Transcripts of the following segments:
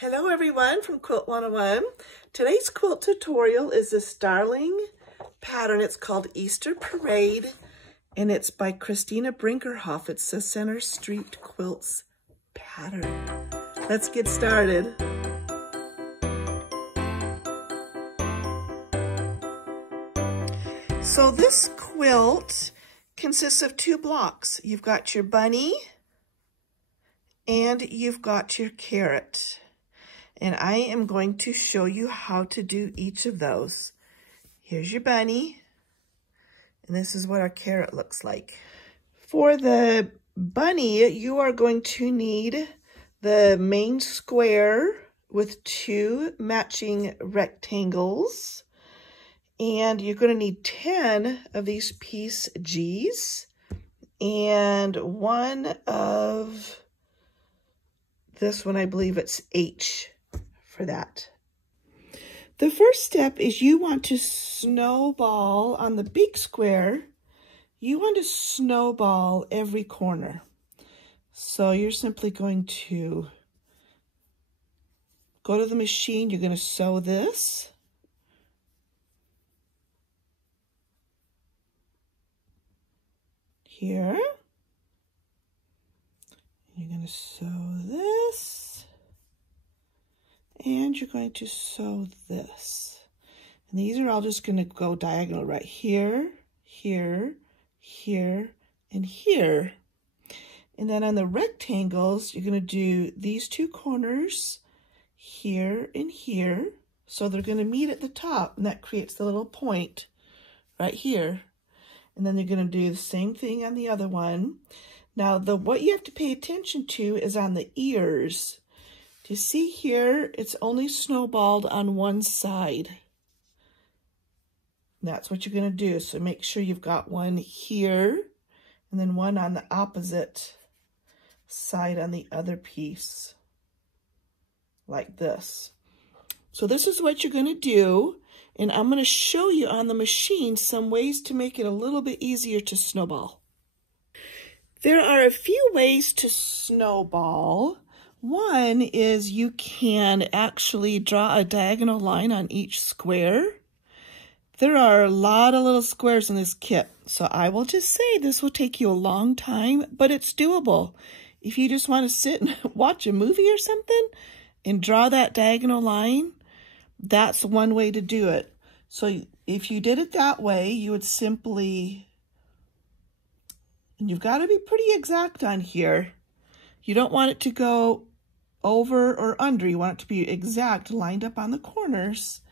Hello everyone from Quilt 101. Today's quilt tutorial is this darling pattern. It's called Easter Parade and it's by Christina Brinkerhoff. It's the Center Street Quilts pattern. Let's get started. So this quilt consists of two blocks. You've got your bunny and you've got your carrot. And I am going to show you how to do each of those. Here's your bunny, and this is what our carrot looks like. For the bunny, you are going to need the main square with two matching rectangles. And you're going to need 10 of these piece G's and one of this one, I believe it's H. For that. The first step is you want to snowball on the big square. You want to snowball every corner. So you're simply going to go to the machine. You're going to sew this. Here. You're going to sew this. And you're going to sew this. And these are all just going to go diagonal right here, here, here, and here. And then on the rectangles, you're going to do these two corners here and here. So they're going to meet at the top, and that creates the little point right here. And then you're going to do the same thing on the other one. Now, what you have to pay attention to is on the ears. You see here, it's only snowballed on one side. That's what you're going to do. So make sure you've got one here and then one on the opposite side on the other piece, like this. So this is what you're going to do, and I'm going to show you on the machine some ways to make it a little bit easier to snowball. There are a few ways to snowball. One is you can actually draw a diagonal line on each square. There are a lot of little squares in this kit, so I will just say this will take you a long time, but it's doable. If you just want to sit and watch a movie or something and draw that diagonal line, that's one way to do it. So if you did it that way, you would simply, and you've got to be pretty exact on here. You don't want it to go over or under. You want it to be exact, lined up on the corners.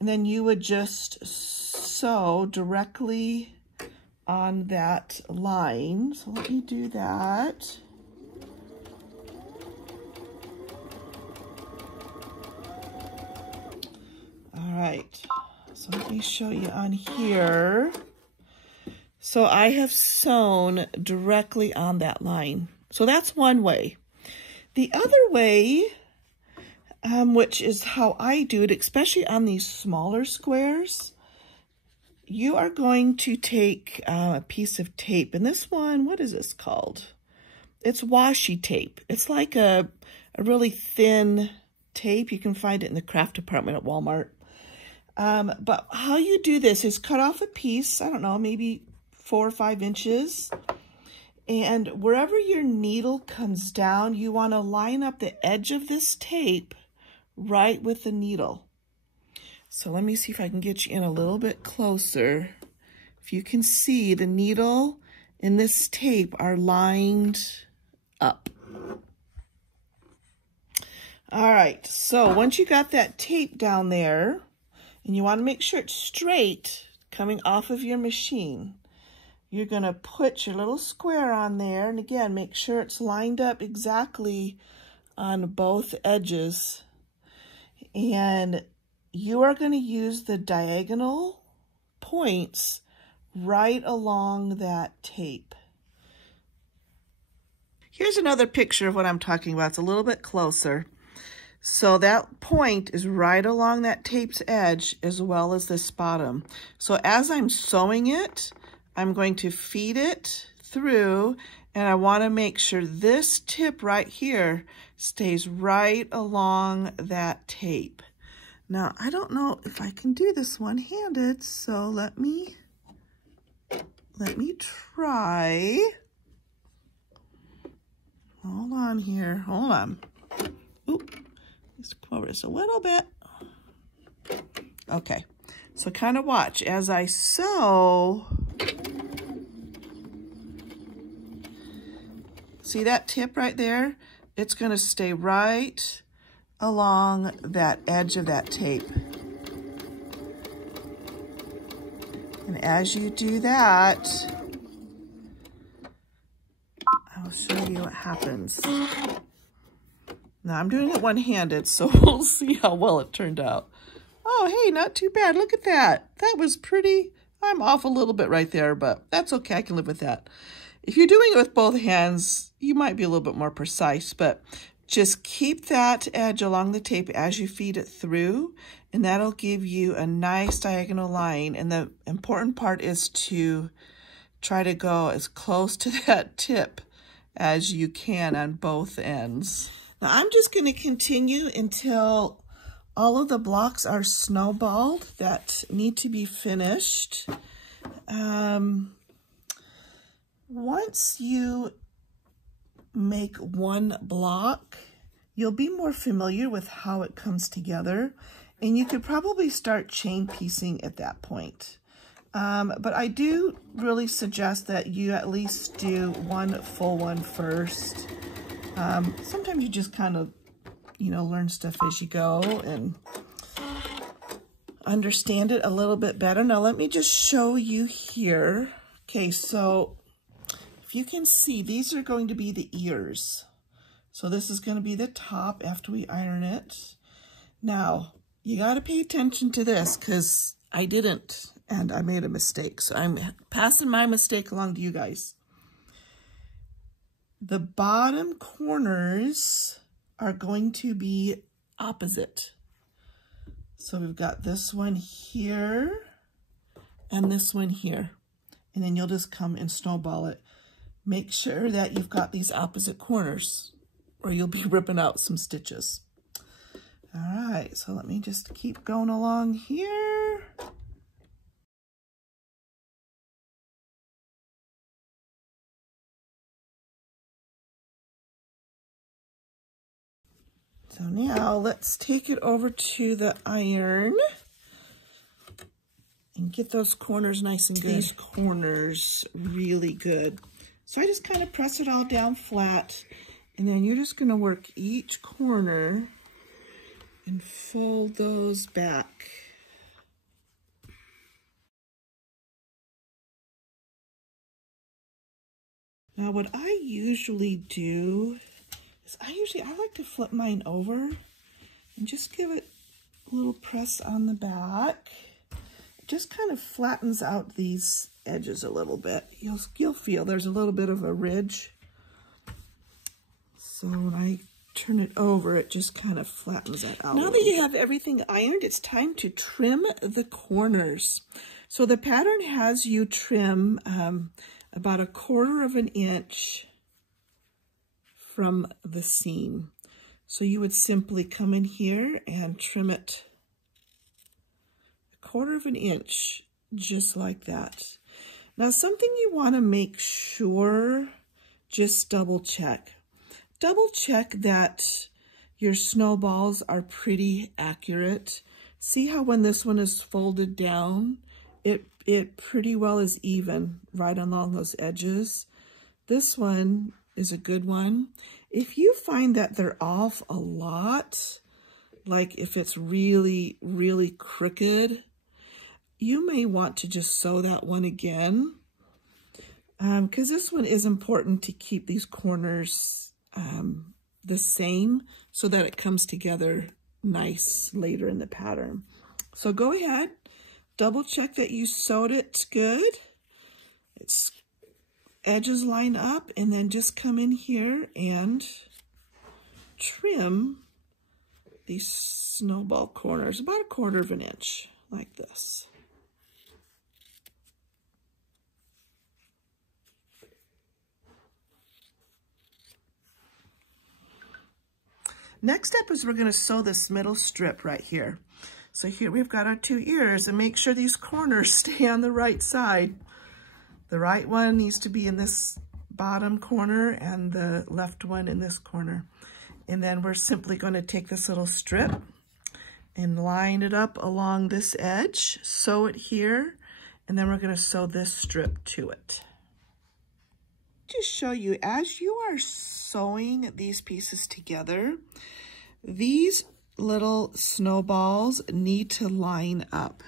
And then you would just sew directly on that line. So let me do that. All right, so let me show you on here. So I have sewn directly on that line. So that's one way. The other way, which is how I do it, especially on these smaller squares, you are going to take a piece of tape. And this one, what is this called? It's washi tape. It's like a really thin tape. You can find it in the craft department at Walmart. But how you do this is cut off a piece, I don't know, maybe 4 or 5 inches. And wherever your needle comes down, you want to line up the edge of this tape right with the needle. So let me see if I can get you in a little bit closer. If you can see, the needle and this tape are lined up. All right, so once you got that tape down there, and you want to make sure it's straight coming off of your machine, you're going to put your little square on there, and again, make sure it's lined up exactly on both edges. And you are going to use the diagonal points right along that tape. Here's another picture of what I'm talking about. It's a little bit closer. So that point is right along that tape's edge as well as this bottom. So as I'm sewing it, I'm going to feed it through, and I want to make sure this tip right here stays right along that tape. Now, I don't know if I can do this one-handed, so let me try. Hold on here, hold on. Oop, just come over this a little bit. Okay, so kind of watch as I sew. See that tip right there? It's gonna stay right along that edge of that tape. And as you do that, I'll show you what happens. Now I'm doing it one-handed, so we'll see how well it turned out. Oh, hey, not too bad. Look at that. That was pretty. I'm off a little bit right there, but that's okay. I can live with that. If you're doing it with both hands, you might be a little bit more precise, but just keep that edge along the tape as you feed it through, and that'll give you a nice diagonal line. And the important part is to try to go as close to that tip as you can on both ends. Now I'm just going to continue until all of the blocks are snowballed that need to be finished. Once you make one block, you'll be more familiar with how it comes together, and you could probably start chain piecing at that point. But I do really suggest that you at least do one full one first. Sometimes you just kind of, you know, learn stuff as you go and understand it a little bit better. Now let me just show you here. Okay, so if you can see, these are going to be the ears. So this is going to be the top after we iron it. Now, you got to pay attention to this because I didn't, and I made a mistake. So I'm passing my mistake along to you guys. The bottom corners are going to be opposite. So we've got this one here and this one here. And then you'll just come and snowball it. Make sure that you've got these opposite corners or you'll be ripping out some stitches. All right, so let me just keep going along here. So now let's take it over to the iron and get those corners nice and good. These corners really good. So I just kind of press it all down flat, and then you're just going to work each corner and fold those back. Now what I usually do is I like to flip mine over and just give it a little press on the back. It just kind of flattens out these edges a little bit. You'll feel there's a little bit of a ridge. So when I turn it over, it just kind of flattens that out. Now that you have everything ironed, it's time to trim the corners. So the pattern has you trim about 1/4 inch from the seam. So you would simply come in here and trim it 1/4 inch, just like that. Now something you want to make sure, just double check. Double check that your snowballs are pretty accurate. See how when this one is folded down, it pretty well is even right along those edges. This one is a good one. If you find that they're off a lot, like if it's really, really crooked, you may want to just sew that one again, because this one is important to keep these corners the same so that it comes together nice later in the pattern. So go ahead, double check that you sewed it good. Its edges line up, and then just come in here and trim these snowball corners about 1/4 inch like this. Next step is we're going to sew this middle strip right here. So here we've got our 2 ears, and make sure these corners stay on the right side. The right one needs to be in this bottom corner and the left one in this corner. And then we're simply going to take this little strip and line it up along this edge, sew it here, and then we're going to sew this strip to it. Just show you, as you are sewing these pieces together, these little snowballs need to line up.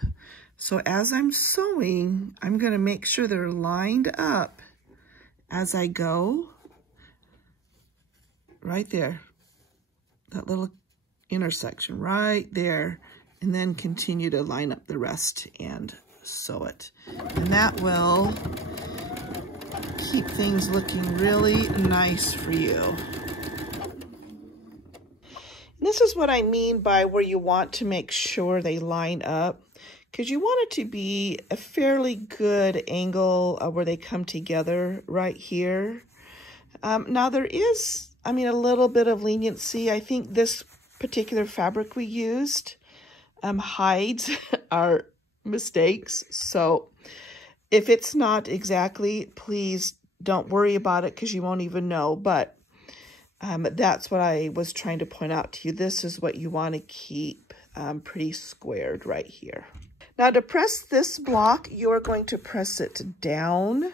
So as I'm sewing, I'm going to make sure they're lined up as I go. Right there. That little intersection right there. And then continue to line up the rest and sew it. And that will keep things looking really nice for you. And this is what I mean by where you want to make sure they line up, because you want it to be a fairly good angle where they come together right here. Now there is, a little bit of leniency. I think this particular fabric we used hides our mistakes. So if it's not exactly, please don't worry about it, because you won't even know. But that's what I was trying to point out to you. This is what you want to keep pretty squared right here. Now to press this block, you are going to press it down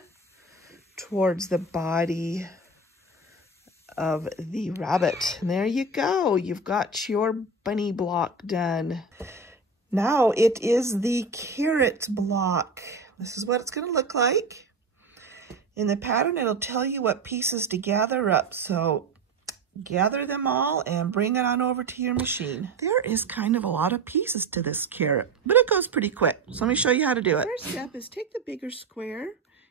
towards the body of the rabbit. And there you go. You've got your bunny block done. Now it is the carrot block. This is what it's going to look like. In the pattern, it'll tell you what pieces to gather up. So gather them all and bring it on over to your machine. There is kind of a lot of pieces to this carrot, but it goes pretty quick. So let me show you how to do it. First step is take the bigger square.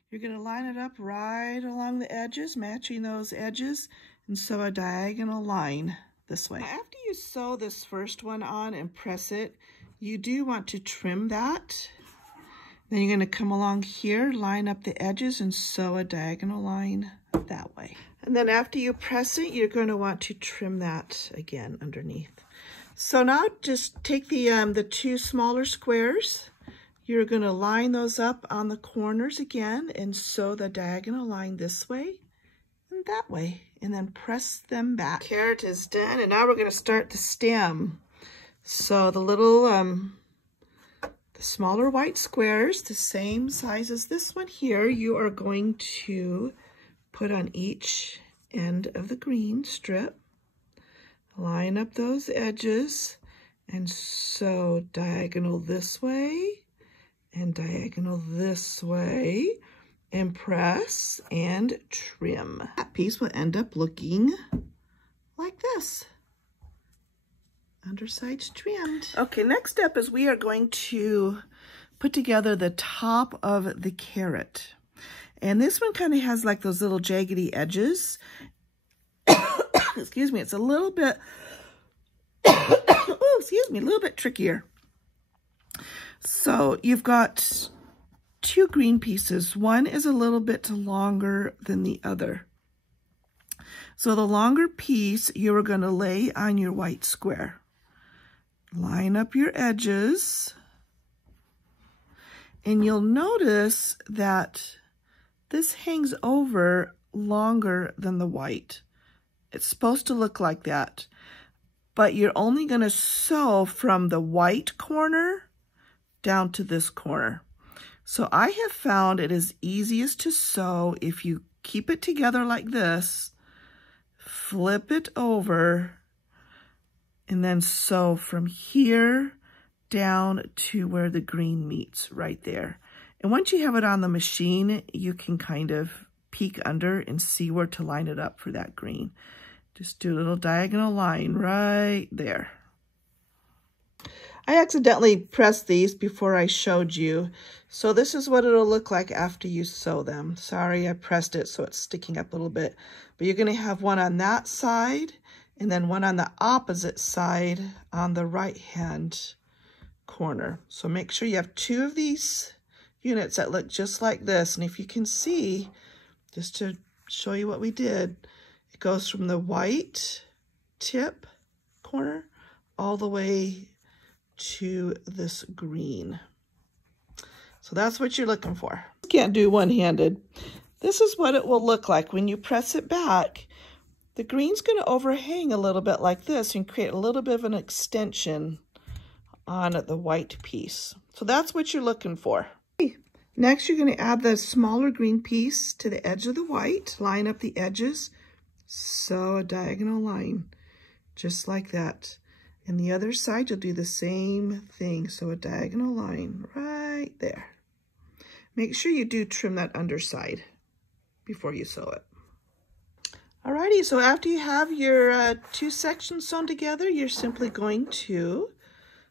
You're going to line it up right along the edges, matching those edges, and sew a diagonal line this way. Now, after you sew this first one on and press it, you do want to trim that. Then you're going to come along here, line up the edges, and sew a diagonal line that way. And then after you press it, you're going to want to trim that again underneath. So now just take the 2 smaller squares. You're going to line those up on the corners again and sew the diagonal line this way and that way, and then press them back. Carrot is done, and now we're going to start the stem. So the little, the smaller white squares, the same size as this one here, you are going to put on each end of the green strip, line up those edges, and sew diagonal this way and diagonal this way, and press and trim. That piece will end up looking like this. Underside's trimmed. Okay, next step is we are going to put together the top of the carrot. And this one kind of has like those little jaggedy edges. Excuse me, it's a little bit, oh, excuse me, a little bit trickier. So you've got 2 green pieces. One is a little bit longer than the other. So the longer piece you are going to lay on your white square. Line up your edges. And you'll notice that this hangs over longer than the white. It's supposed to look like that, but you're only going to sew from the white corner down to this corner. So I have found it is easiest to sew if you keep it together like this, flip it over, and then sew from here down to where the green meets right there. And once you have it on the machine, you can kind of peek under and see where to line it up for that green. Just do a little diagonal line right there. I accidentally pressed these before I showed you. So this is what it'll look like after you sew them. Sorry, I pressed it so it's sticking up a little bit. But you're going to have one on that side and then one on the opposite side on the right-hand corner. So make sure you have 2 of these units that look just like this. And if you can see, just to show you what we did, it goes from the white tip corner all the way to this green. So that's what you're looking for. You can't do one-handed. This is what it will look like when you press it back. The green's going to overhang a little bit like this and create a little bit of an extension on the white piece. So that's what you're looking for. Next, you're going to add the smaller green piece to the edge of the white. Line up the edges. Sew a diagonal line, just like that. And the other side, you'll do the same thing. So a diagonal line right there. Make sure you do trim that underside before you sew it. Alrighty, so after you have your two sections sewn together, you're simply going to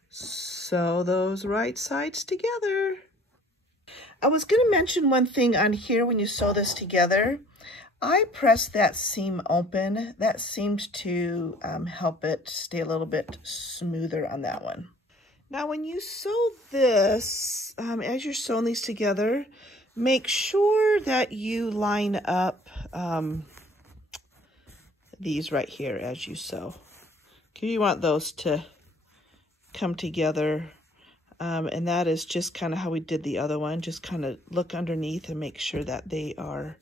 sew those right sides together. I was going to mention one thing on here when you sew this together. I pressed that seam open. That seemed to help it stay a little bit smoother on that one. Now when you sew this, as you're sewing these together, make sure that you line up these right here as you sew. Okay, you want those to come together. And that is just kind of how we did the other one. Just kind of look underneath and make sure that they are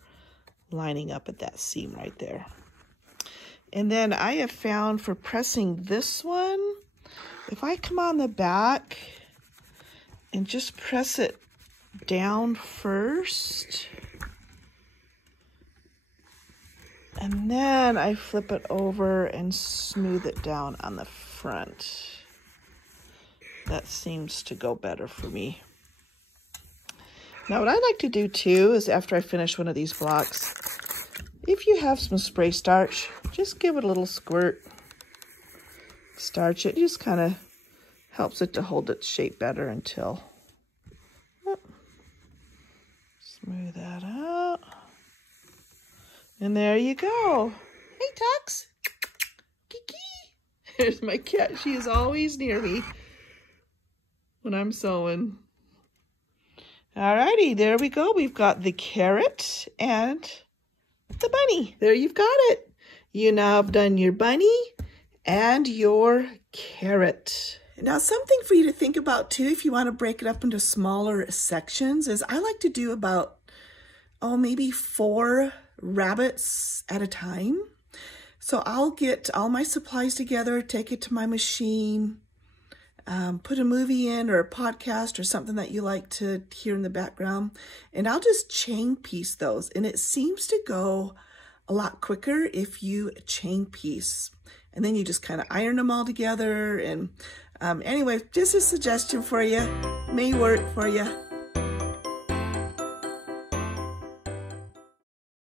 lining up at that seam right there. And then I have found for pressing this one, if I come on the back and just press it down first, and then I flip it over and smooth it down on the front. That seems to go better for me. Now what I like to do too is after I finish one of these blocks, if you have some spray starch, just give it a little squirt. Starch it, just kind of helps it to hold its shape better until, smooth that out. And there you go. Hey Tux, Kiki. There's my cat, she is always near me when I'm sewing. Alrighty, there we go. We've got the carrot and the bunny. There you've got it. You now have done your bunny and your carrot. Now something for you to think about too, if you want to break it up into smaller sections, is I like to do about, maybe 4 rabbits at a time. So I'll get all my supplies together, take it to my machine, put a movie in or a podcast or something that you like to hear in the background, and I'll just chain piece those. And it seems to go a lot quicker if you chain piece. And then you just kind of iron them all together. And anyway, just a suggestion for you. May work for you.